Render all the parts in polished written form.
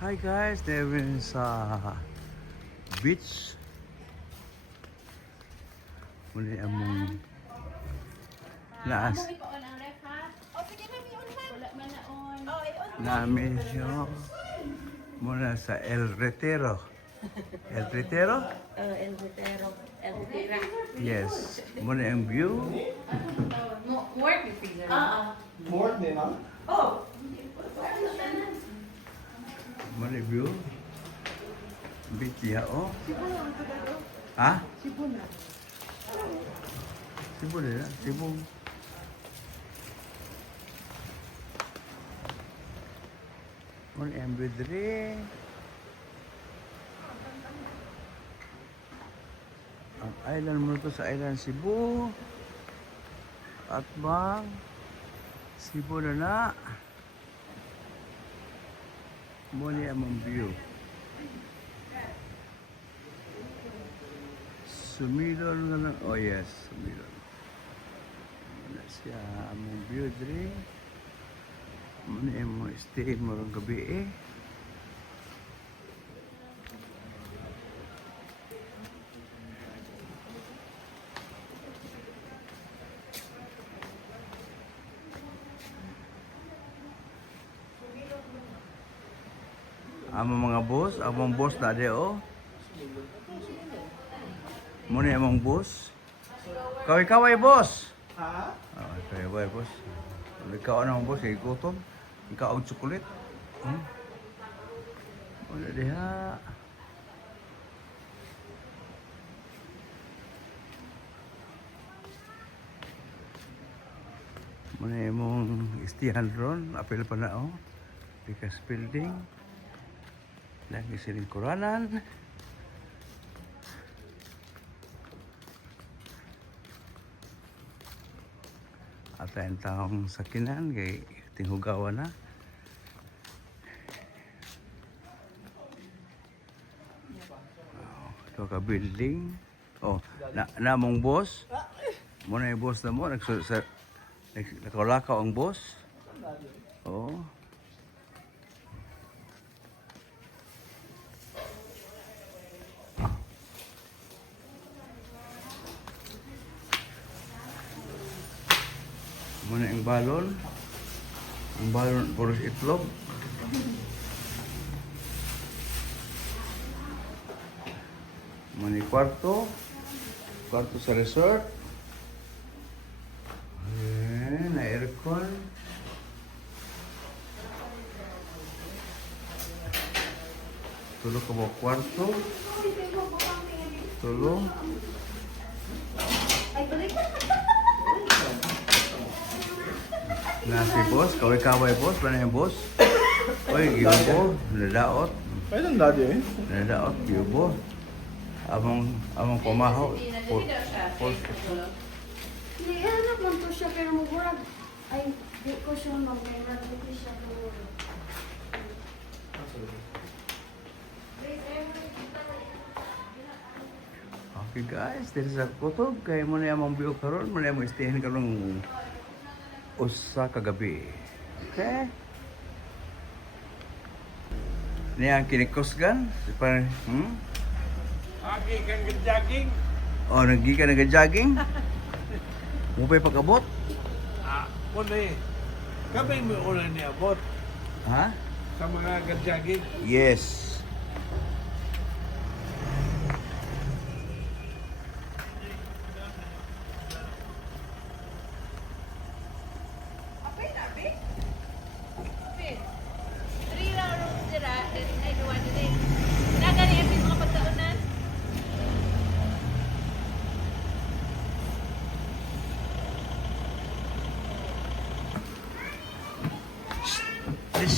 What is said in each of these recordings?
Hi guys, they're sa beach. Muli among naas na medyo muna sa El Retiro. El Retiro? El Retiro. El Retiro. Yes. Muna ang view. More freezer. More din ah? Oh. Muna ang view. Beach ya oh. Ha? Cebu na. Cebu na. Cebu. Muna ang view diri. Ang island mo to sa island Cebu. At bang Cebu na na. Muna among view. Sumilon na lang. Oh yes, sumilon. Muna siya among view diri. Muna among stay mo rin gabi eh. Among boss na di oh. Muna among boss. Kaway-kaway boss. Ha? Ah, kaway boss. Ikaw na ang boss, gutom. Ikaw ang tsukulit. Wala diha. Muna among istihan ron, apel pa na oh. Pikas building. Lagi sining kuranan. At ang taong sakinan kay tinghugawa na. Ito ka building. Oh, namong boss. Muna yung boss na mo. Nakalakaw ang boss. Oh. Muna ang balon. Ang balon puro itlog. Muna yung kwarto. Kwarto sa resort. Ayan, na aircon. Tulog ka ba kwarto? Tulog. Na si boss, kaway-kaway boss, paano yung boss? Uy, gibo, nadaot. Pwede ang daddy eh. Nadaot, gibo. Among pamahaw. Anak man to siya pero mugurag. Ay, di ko siya mag-murag. Di siya mugurag. Okay guys, this is a kutob. Kaya mo na yung view karon, mo na yung istayin karong usa kagabi. Okay? Niya ang kinikusgan. Agi kang jogging. O, naggi ka nag-jogging? Mo pa'y pag-abot? Muna kami may ulan ni abot Ha? sa mga jogging. Yes.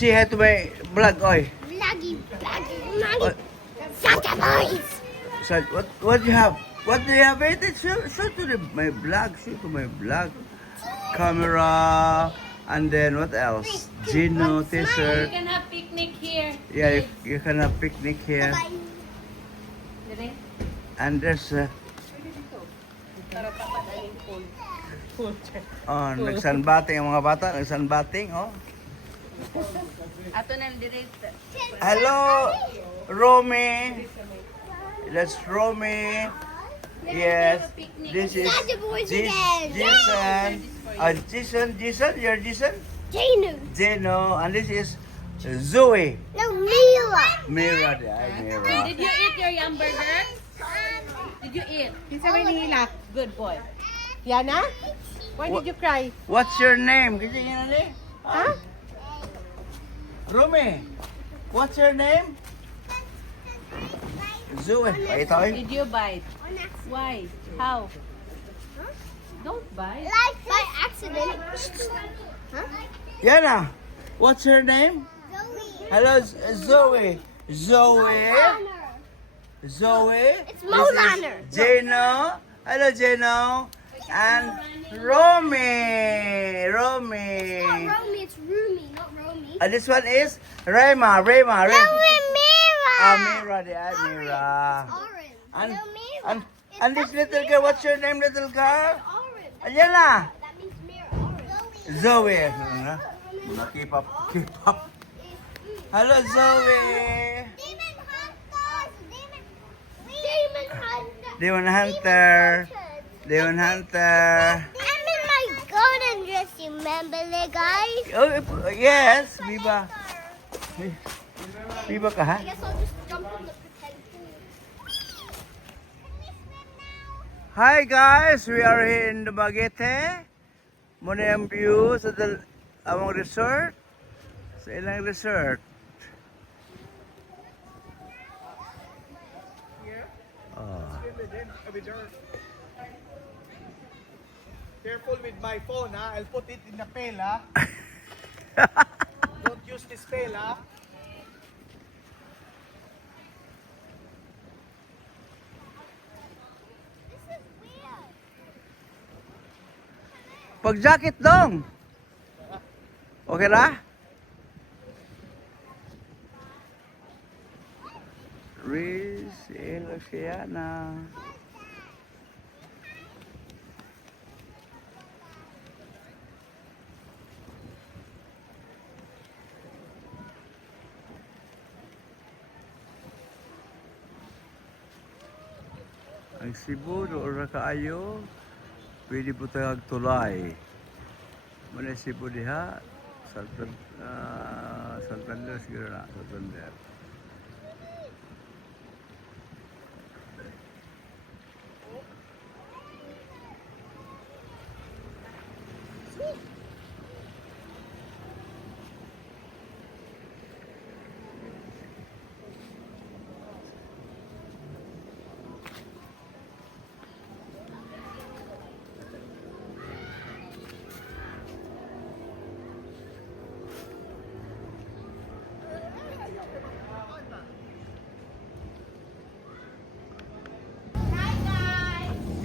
Say hi to my vlog, oy. Vloggy, vloggy, What? Santa boys! So, what do you have? What do you have? Wait, show to my vlog. Show to my vlog. Camera, and then what else? Gino, You t-shirt. can have picnic here. Yeah, you can have picnic here. Dire. And there's Para papadaling pool. nagsanbating ang mga bata, nagsanbating, oh. Ato na direct. Hello, Romy. That's Romy. Yes, this is That's the boys again. Jason. Jason, you're Jason? Janu. Jeno, and this is Zoe. No, Mila. Mira, Mira. Did you eat your hamburger? Did you eat? Kinsa may nihilak? Good boy. Yana? Why did you cry? What's your name? Kasi yun ano eh? Huh? Romy, what's your name? Zoe. Ay, ito eh. Did you bite? Why? How? Don't bite. Like by accident. Huh? Yana, what's her name? Zoe. Hello, Zoe. Zoe. Zoe. It's This Mo is Runner. Jeno. Hello, Jeno. And Romy. Romy. Not Romy, it's Roomy, not Romy. And this one is Rema. Rema. No, Mira. Mira, the Mira. Orange. And, No, Mira. and this little girl, what's your name, little girl? Orange. Ayan na. That means Mira. Orange. Zoe. Keep up. Keep up. Hello, Zoe. Demon Hunters. Demon Hunter. Demon Hunter. Demon Hunter. I'm in my golden dress, you remember that, guys? Oh, yes, Viva. Viva ka, ha? I guess I'll just jump on the pretend pool. Hi guys, we are here in Dumaguete. Muna yung view sa among resort. Sa ilang resort. Oh. Careful with my phone, ha? I'll put it in the pail, ha? Don't use this pail, ha? This is weird. Pag-jacket dong. Okay na? Riz, Luciana. Ang Cebu, doon ra kaayo. Pwede po tayo tulay. Muna Cebu diha. Santander siguro na. Santander.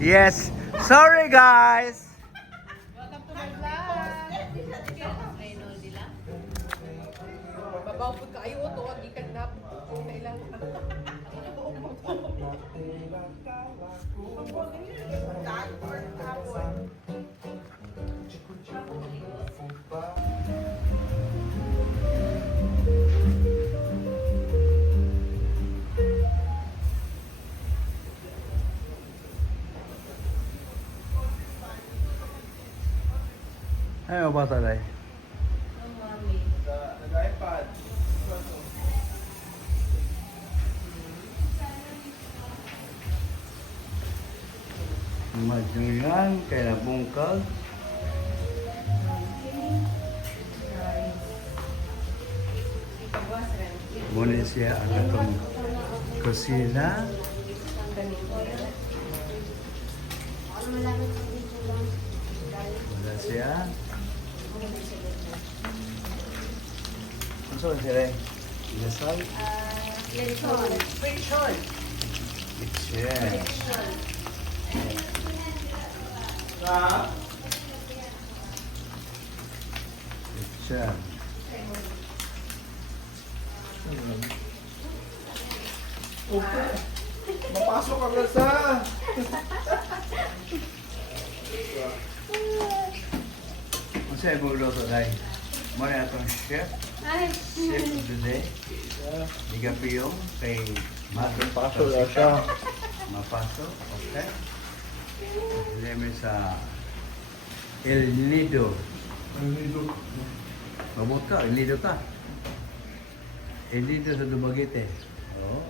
Yes. Sorry guys. Welcome to my vlog. I know nila. Babaw po kayo to, di ka na kailang. Ay, mabasa tayo. Oh, mommy. Nag-iPad. Medyo yan, kaya nabungkag. Muna siya ang atong kusina. Muna siya. Ano saan sila? Inasal? Lechon. Kitchen. Kitchen. Okay. Mapasok agad sa... Ano sa'yo mo luto tayo? Muna atong chef. Ay. Chef of the day. Liga Piyong kay Master Paso lang siya. Mapaso. Okay. Leme sa El Nido. Mabot ka, El Nido ka. El Nido sa Dumaguete. Oh.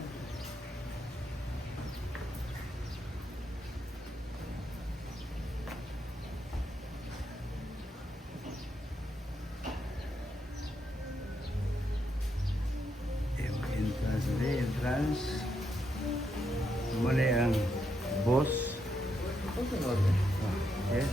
Entrance ulit, entrance. Muna ang boss. Yes.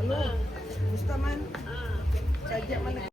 Ano? Gusto man? Sadya man